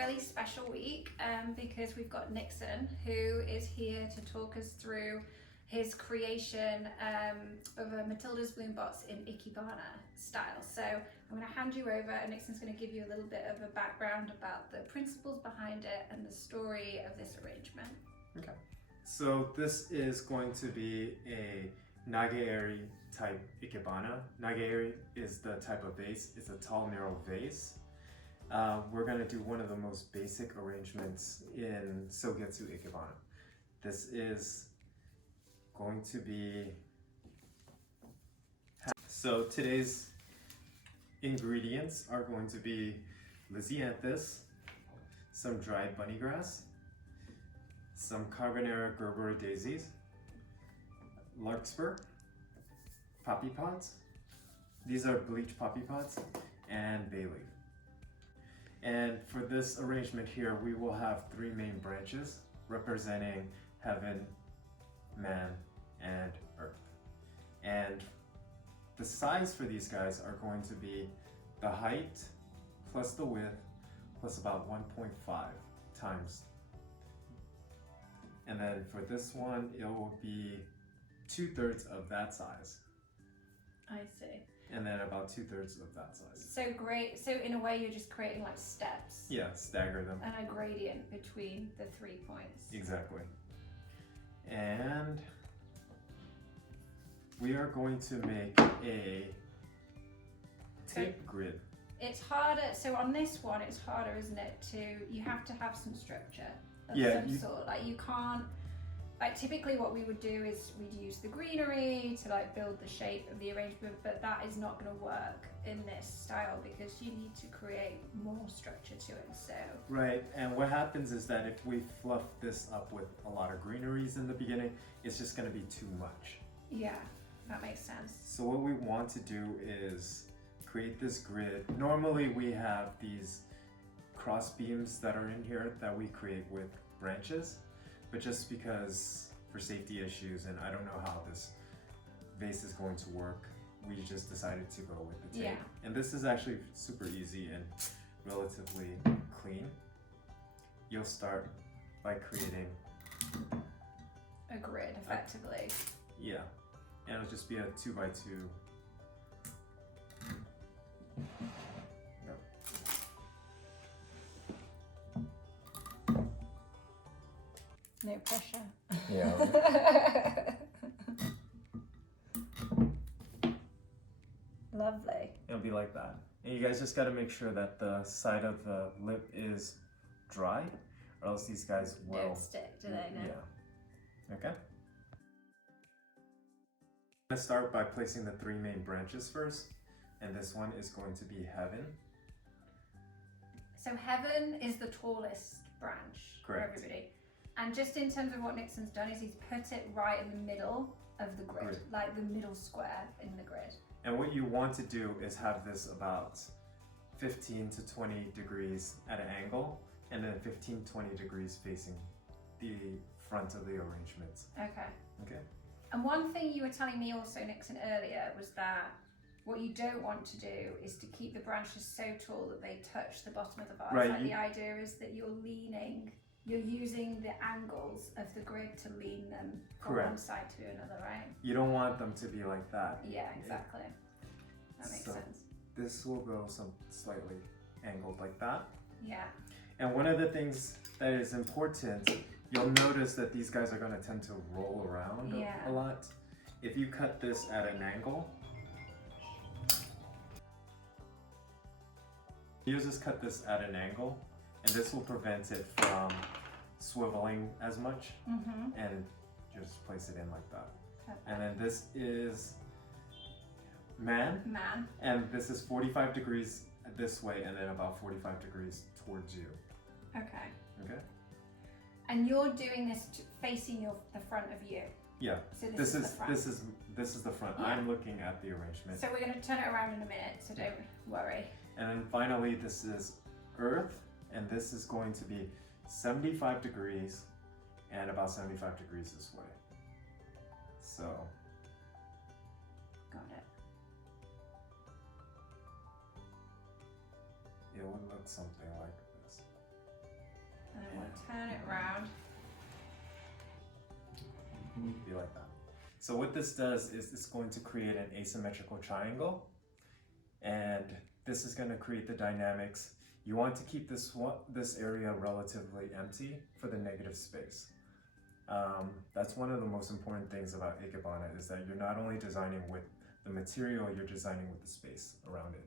really special week because we've got Nixon, who is here to talk us through his creation of a Matilda's Bloombox in Ikebana style. So I'm going to hand you over and Nixon's going to give you a little bit of a background about the principles behind it and the story of this arrangement. Okay. So this is going to be a Nageiri type Ikebana. Nageiri is the type of vase. It's a tall, narrow vase. We're going to do one of the most basic arrangements in Sogetsu Ikebana. This is going to be... So today's ingredients are going to be Lysianthus, some dried bunny grass, some Carbonara Gerbera daisies, larkspur, poppy pods. These are bleached poppy pods, and bay leaf. And for this arrangement here, we will have three main branches representing heaven, man, and earth. And the size for these guys are going to be the height plus the width plus about 1.5 times. And then for this one, it will be 2/3 of that size. I see. And then about 2/3 of that size. So great. So in a way, you're just creating like steps. Yeah, stagger them. And a gradient between the 3 points. Exactly. And we are going to make a tape grid. It's harder. So on this one, it's harder, isn't it? You have to have some structure of some sort. Like you can't. Like typically what we would do is we'd use the greenery to like build the shape of the arrangement, but that is not going to work in this style because you need to create more structure to it. So right, and what happens is that if we fluff this up with a lot of greeneries in the beginning, it's just going to be too much. Yeah, that makes sense. So what we want to do is create this grid. Normally we have these cross beams that are in here that we create with branches. But just because for safety issues and I don't know how this vase is going to work, we just decided to go with the tape. Yeah. And this is actually super easy and relatively clean. You'll start by creating a grid, effectively. Yeah, and it'll just be a 2x2. No pressure. Yeah. Lovely. It'll be like that. And you guys just got to make sure that the side of the lip is dry, or else these guys will... Don't stick, do they? No? Yeah. Okay. I'm going to start by placing the three main branches first, and this one is going to be heaven. So heaven is the tallest branch. Correct. For everybody. And just in terms of what Nixon's done is he's put it right in the middle of the grid, like the middle square in the grid. And what you want to do is have this about 15 to 20 degrees at an angle, and then 15, 20 degrees facing the front of the arrangement. Okay. Okay. And one thing you were telling me also, Nixon, earlier was that what you don't want to do is to keep the branches so tall that they touch the bottom of the vase. Right. Like the idea is that you're using the angles of the grid to lean them from one side to another, right? You don't want them to be like that. Yeah, exactly. That makes sense. This will go some slightly angled like that. Yeah. And one of the things that is important, you'll notice that these guys are going to tend to roll around a lot. If you cut this at an angle, you just cut this at an angle, and this will prevent it from swiveling as much, and just place it in like that. Perfect. And then this is man, Man. and this is 45 degrees this way, and then about 45 degrees towards you. Okay. Okay. And you're doing this facing the front of you. Yeah. So this is the front. This is the front. Yeah. I'm looking at the arrangement. So we're going to turn it around in a minute, so don't worry. And then finally, this is earth, and this is going to be 75 degrees and about 75 degrees this way. So. Got it. It would look something like this. then we'll turn it around. Be like that. So what this does is it's going to create an asymmetrical triangle, and this is going to create the dynamics. You want to keep this area relatively empty for the negative space. That's one of the most important things about Ikebana, is that you're not only designing with the material, you're designing with the space around it.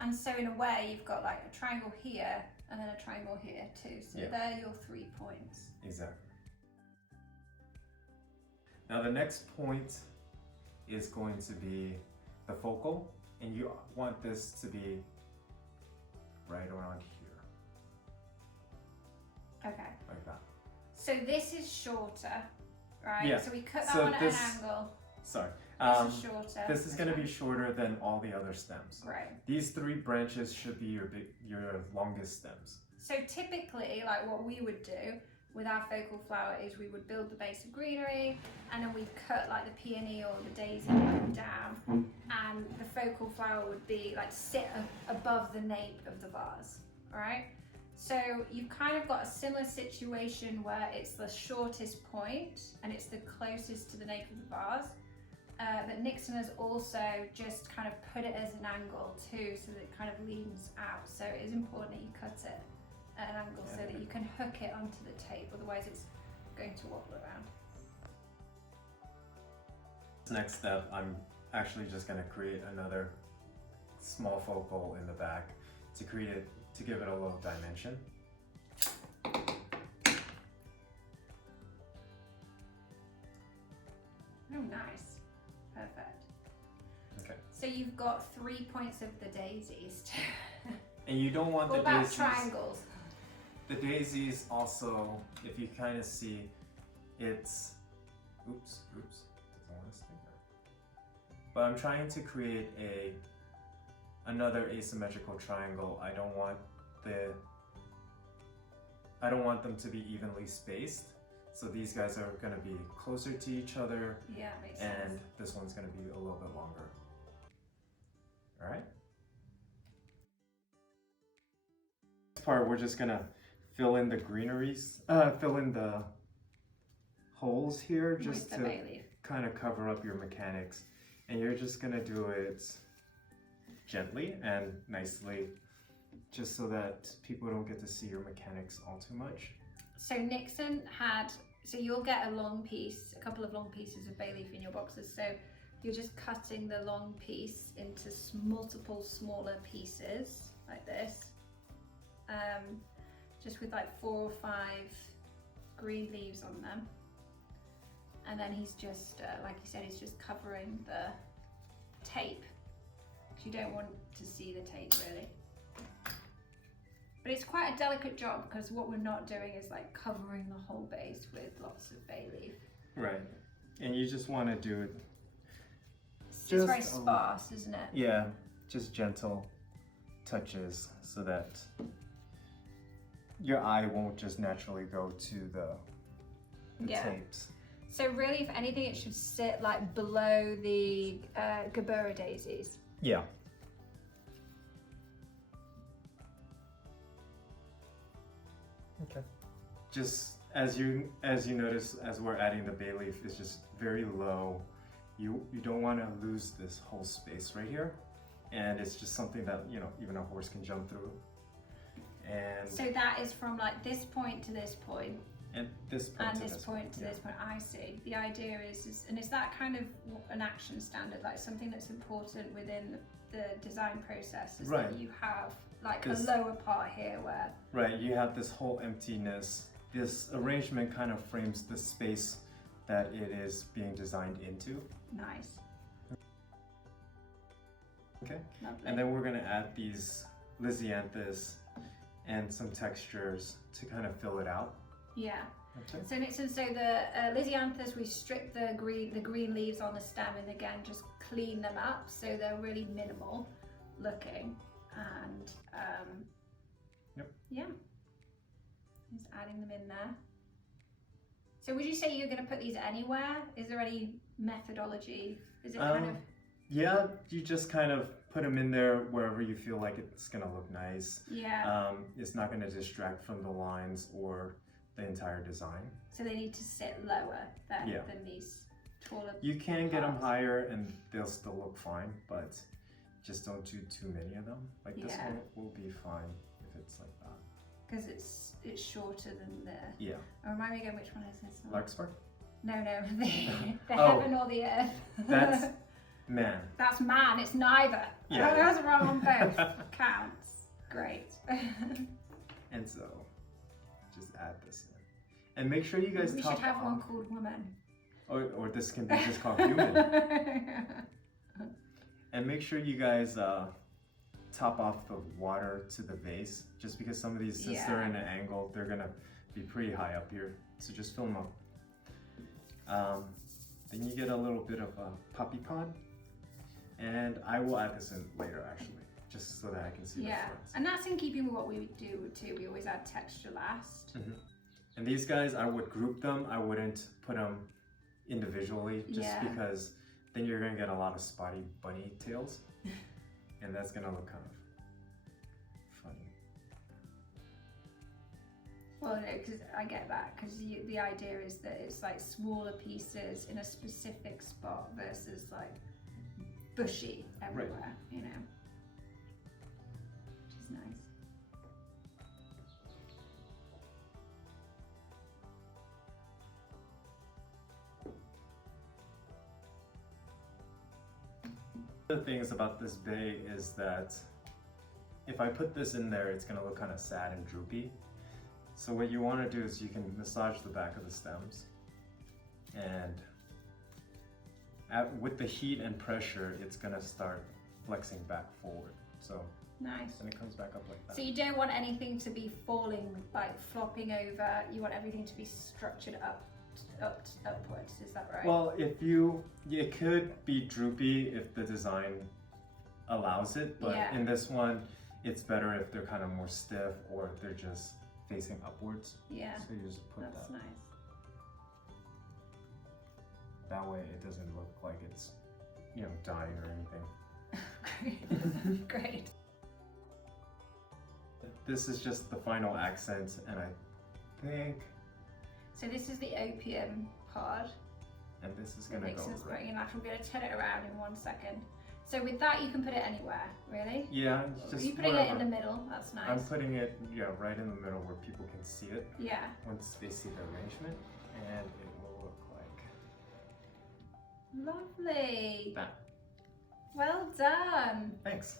And so in a way, you've got like a triangle here and then a triangle here too. So Yeah. they're your 3 points. Exactly. Now the next point is going to be the focal, and you want this to be right around here, Okay. like that. So this is shorter, right? Yeah. So we cut that So one at this- an angle. Sorry. This is shorter. This is going to be one. shorter than all the other stems. Great. These 3 branches should be your longest stems. So typically, like what we would do with our focal flower is we would build the base of greenery, and then we'd cut like the peony or the daisy down, and the focal flower would be like sit above the nape of the vase, all right? So you've kind of got a similar situation where it's the shortest point and it's the closest to the nape of the vase. But Nixon has also just kind of put it as an angle too, so that it kind of leans out. So it is important that you cut it at an angle so that you can hook it onto the tape, otherwise it's going to wobble around. Next step, I'm actually just going to create another small focal in the back to give it a little dimension. Oh, nice. Perfect. Okay. So you've got 3 points of the daisies. And you don't want What the about daisies. triangles? The daisies also, if you kind of see, it's, oops, doesn't want to stay there. But I'm trying to create another asymmetrical triangle. I don't want them to be evenly spaced. So these guys are going to be closer to each other. Yeah, makes And sense. this one's going to be a little bit longer. All right. This part, we're just going to fill in the greeneries, fill in the holes here just With the to bay leaf. kind of cover up your mechanics. And you're just going to do it gently and nicely, just so that people don't get to see your mechanics all too much. So Nixon had, so you'll get a long piece, a couple of long pieces of bay leaf in your boxes. So you're just cutting the long piece into multiple smaller pieces like this. Just with like 4 or 5 green leaves on them. And then he's just, like you said, he's just covering the tape. Because you don't want to see the tape really. But it's quite a delicate job, because what we're not doing is like covering the whole base with lots of bay leaf. Right. And you just want to do it. It's very sparse, isn't it? Yeah, just gentle touches so that your eye won't just naturally go to the tapes. So really, if anything, it should sit like below the Ikebana daisies. Yeah. Okay. Just as you notice, as we're adding the bay leaf, it's just very low. You don't want to lose this whole space right here, and it's just something that even a horse can jump through. And So that is from like this point to this point, and this point and to this point to yeah. this point. I see. The idea is, and is that kind of an action standard, like something that's important within the design process, is Right. that you have like a This- lower part here where Right, you have this whole emptiness. This arrangement kind of frames the space that it is being designed into. nice. Okay. Lovely. And then we're going to add these lisianthus and some textures to kind of fill it out. Yeah. Okay. So Nixon, so the lisianthus, we strip the green leaves on the stem, and again just clean them up so they're really minimal looking, and Yep. yeah, just adding them in there. So would you say you're going to put these anywhere? Is there any methodology? Is it kind of Yeah, you just kind of put them in there wherever you feel like it's gonna look nice. Yeah. It's not gonna distract from the lines or the entire design. So they need to sit lower than, Yeah. than these taller. You can get them parts. higher and they'll still look fine, but just don't do too many of them. Like this Yeah. one will be fine if it's like that. Because it's shorter than the. Yeah. Oh, remind me again, which one is this one? Larkspur? No, the Oh. heaven or the earth. That's man. That's man. It's neither. Yeah. Oh, I was wrong on both. Counts. Great. And so, just add this in. And make sure you guys We top should have off. one called woman. Or this can be just called human. And make sure you guys top off the water to the vase, just because some of these, since they're in an angle, they're gonna be pretty high up here. So just fill them up. Then you get a little bit of a poppy pod. And I will add this in later actually, just so that I can see the fronts. And that's in keeping with what we would do too. We always add texture last. Mm-hmm. And these guys, I would group them. I wouldn't put them individually, just because then you're gonna get a lot of spotty bunny tails, and that's gonna look kind of funny. Well, no, because I get that, because the idea is that it's like smaller pieces in a specific spot versus like bushy everywhere, you know, which is nice. The things about this bay is that if I put this in there, it's gonna look kind of sad and droopy. So what you want to do is you can massage the back of the stems, and with the heat and pressure, it's gonna start flexing back forward. So Nice. and it comes back up like that. So you don't want anything to be falling, like flopping over. You want everything to be structured upwards. Is that right? Well, it could be droopy if the design allows it, but in this one, it's better if they're kind of more stiff or if they're just facing upwards. Yeah. So you just put That's that. nice. That way it doesn't look like it's, dying or anything. Great. Great. This is just the final accent, and I think, So this is the opium pod. and this is gonna go Nixon's right. putting in that. I'm going to turn it around in 1 second. So with that, you can put it anywhere, really. Yeah, it's just You're putting wherever. it in the middle. That's nice. I'm putting it, right in the middle where people can see it. Yeah. Once they see the arrangement, and it will look like Lovely. that. Well done. Thanks.